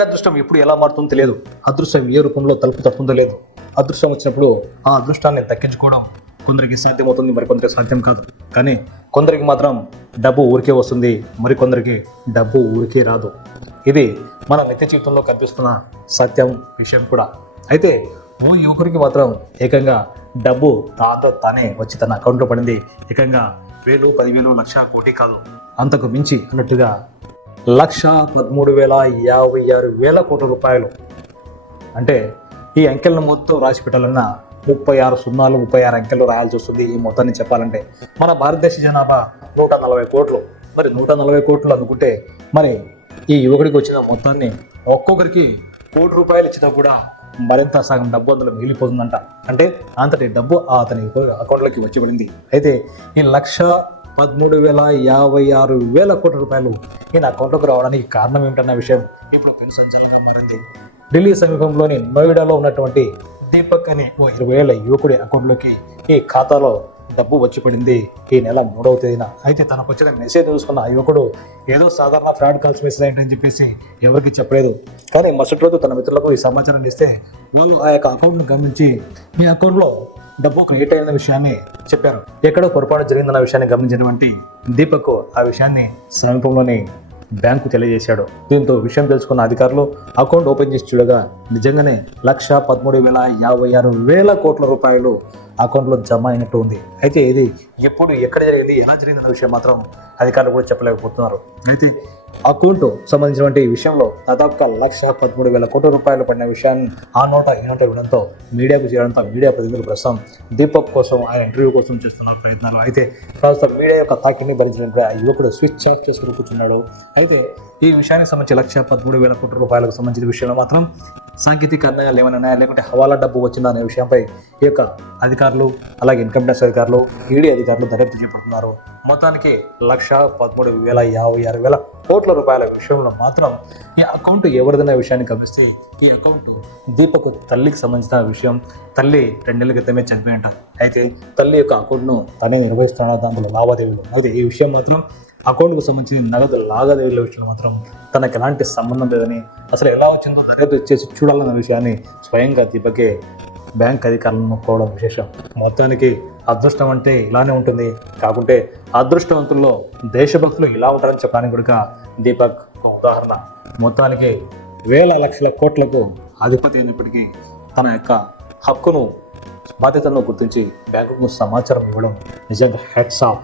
ఎవరి అదృష్టం ఎప్పుడు ఎలా మారుతుందో తెలియదు. అదృష్టం ఏ రూపంలో తలుపు తప్పుందో లేదు. అదృష్టం వచ్చినప్పుడు ఆ అదృష్టాన్ని దక్కించుకోవడం కొందరికి సాధ్యమవుతుంది, మరికొందరికి సాధ్యం కాదు. కానీ కొందరికి మాత్రం డబ్బు ఊరికే వస్తుంది, మరికొందరికి డబ్బు ఊరికే రాదు. ఇది మన నిత్య జీవితంలో కనిపిస్తున్న సత్యం విషయం కూడా. అయితే ఓ యువకుడికి మాత్రం ఏకంగా డబ్బు దాంతో తానే వచ్చి తన అకౌంట్లో పడింది. ఏకంగా 1000, 10,000, లక్ష, కోటి కాదు, అంతకు మించి అన్నట్టుగా 1,13,56,000 కోట్ల రూపాయలు. అంటే ఈ అంకెలను మొత్తం రాసి పెట్టాలన్నా 36 సున్నాలు, 36 అంకెలు రాయాల్సి వస్తుంది ఈ మొత్తాన్ని చెప్పాలంటే. మన భారతదేశ జనాభా 140 కోట్లు. మరి 140 కోట్లు అనుకుంటే మరి ఈ యువకుడికి వచ్చిన మొత్తాన్ని ఒక్కొక్కరికి ₹1,00,00,000 ఇచ్చినా కూడా మరింత సగం డబ్బు అందులో మిగిలిపోతుందంట. అంటే అంతటి డబ్బు అతని అకౌంట్లోకి వచ్చి పడింది. అయితే ఈ 1,13,56,000 కోట్ల రూపాయలు ఈయన అకౌంట్లోకి రావడానికి కారణం ఏమిటన్న విషయం ఇప్పుడు పెను సంచలనంగా మారింది. ఢిల్లీ సమీపంలోని నోయిడాలో ఉన్నటువంటి దీపక్ అనే ఓ 20 ఏళ్ల యువకుడి అకౌంట్లోకి ఈ ఖాతాలో డబ్బు వచ్చి పడింది ఈ నెల 3వ తేదీన. అయితే తనకు వచ్చిన మెసేజ్ చూసుకున్న ఆ యువకుడు ఏదో సాధారణ ఫ్రాడ్ కాల్స్ మెసేజ్ ఏంటని చెప్పేసి ఎవరికి చెప్పలేదు. కానీ మరుసటి రోజు తన మిత్రులకు ఈ సమాచారం ఇస్తే వాళ్ళు ఆ యొక్క అకౌంట్ను గమనించి మీ అకౌంట్లో డబ్బు క్రియేట్ అయిన విషయాన్ని చెప్పారు. ఎక్కడో పొరపాటు జరిగిందన్న విషయాన్ని గమనించినటువంటి దీపక్ ఆ విషయాన్ని సమీపంలోని బ్యాంకు తెలియజేశాడు. దీంతో విషయం తెలుసుకున్న అధికారులు అకౌంట్ ఓపెన్ చేసి చూడగా నిజంగానే 1,13,56,000 కోట్ల రూపాయలు అకౌంట్లో జమ అయినట్టు ఉంది. అయితే ఇది ఎప్పుడు, ఎక్కడ జరిగింది, ఎలా జరిగిందన్న విషయం మాత్రం అధికారులు కూడా చెప్పలేకపోతున్నారు. అయితే అకౌంట్ సంబంధించినటువంటి విషయంలో దాదాపుగా 1,13,000 కోట్ల రూపాయలు పడిన విషయాన్ని ఆ నోట ఈ నోట ఇవ్వడంతో మీడియాకు చేయడంతో మీడియా ప్రతినిధులు ప్రస్తుతం దీపక్ కోసం ఆయన ఇంటర్వ్యూ కోసం చేస్తున్న ప్రయత్నాలు. అయితే ప్రస్తుతం మీడియా యొక్క తాకిడిని భరించినప్పుడు ఆ యువకుడు స్విచ్ ఆఫ్ చేసుకుని కూర్చున్నాడు. అయితే ఈ విషయానికి సంబంధించి 1,13,000 కోట్ల రూపాయలకు సంబంధించిన విషయంలో మాత్రం సాంకేతిక నిర్ణయాలు ఏమైనా ఉన్నాయా, లేకుంటే హవాలా డబ్బు వచ్చిందా అనే విషయంపై ఈ యొక్క అధికారులు, అలాగే ఇన్కమ్ ట్యాక్స్ అధికారులు, ఈడీ అధికారులు దర్యాప్తు చేపడుతున్నారు. మొత్తానికి 1,13,56,000 కోట్ల రూపాయల విషయంలో మాత్రం ఈ అకౌంట్ ఎవరిదనే విషయాన్ని గమనిస్తే ఈ అకౌంట్ దీపక్ తల్లికి సంబంధించిన విషయం. తల్లి 2 నెలల క్రితమే చనిపోయింట. అయితే తల్లి యొక్క అకౌంట్ను తనే నిర్వహిస్తున్న దాంట్లో లావాదేవీలు. అయితే ఈ విషయం మాత్రం అకౌంట్కు సంబంధించిన నగదు లావాదేవీల విషయంలో మాత్రం తనకు ఎలాంటి సంబంధం లేదని, అసలు ఎలా వచ్చిందో దర్యాప్తు చేసి చూడాలన్న విషయాన్ని స్వయంగా దీపకే బ్యాంక్ అధికారులను కోవడం విశేషం. మొత్తానికి అదృష్టం అంటే ఇలానే ఉంటుంది. కాకుంటే అదృష్టవంతుల్లో దేశభక్తులు ఇలా ఉంటారని చెప్పడానికి కూడా దీపక్ ఒక ఉదాహరణ. మొత్తానికి వేల లక్షల కోట్లకు అధిపతి అయినప్పటికీ తన యొక్క హక్కును, బాధ్యతను గుర్తించి బ్యాంకుకు సమాచారం ఇవ్వడం నిజంగా హ్యాట్స్ ఆఫ్.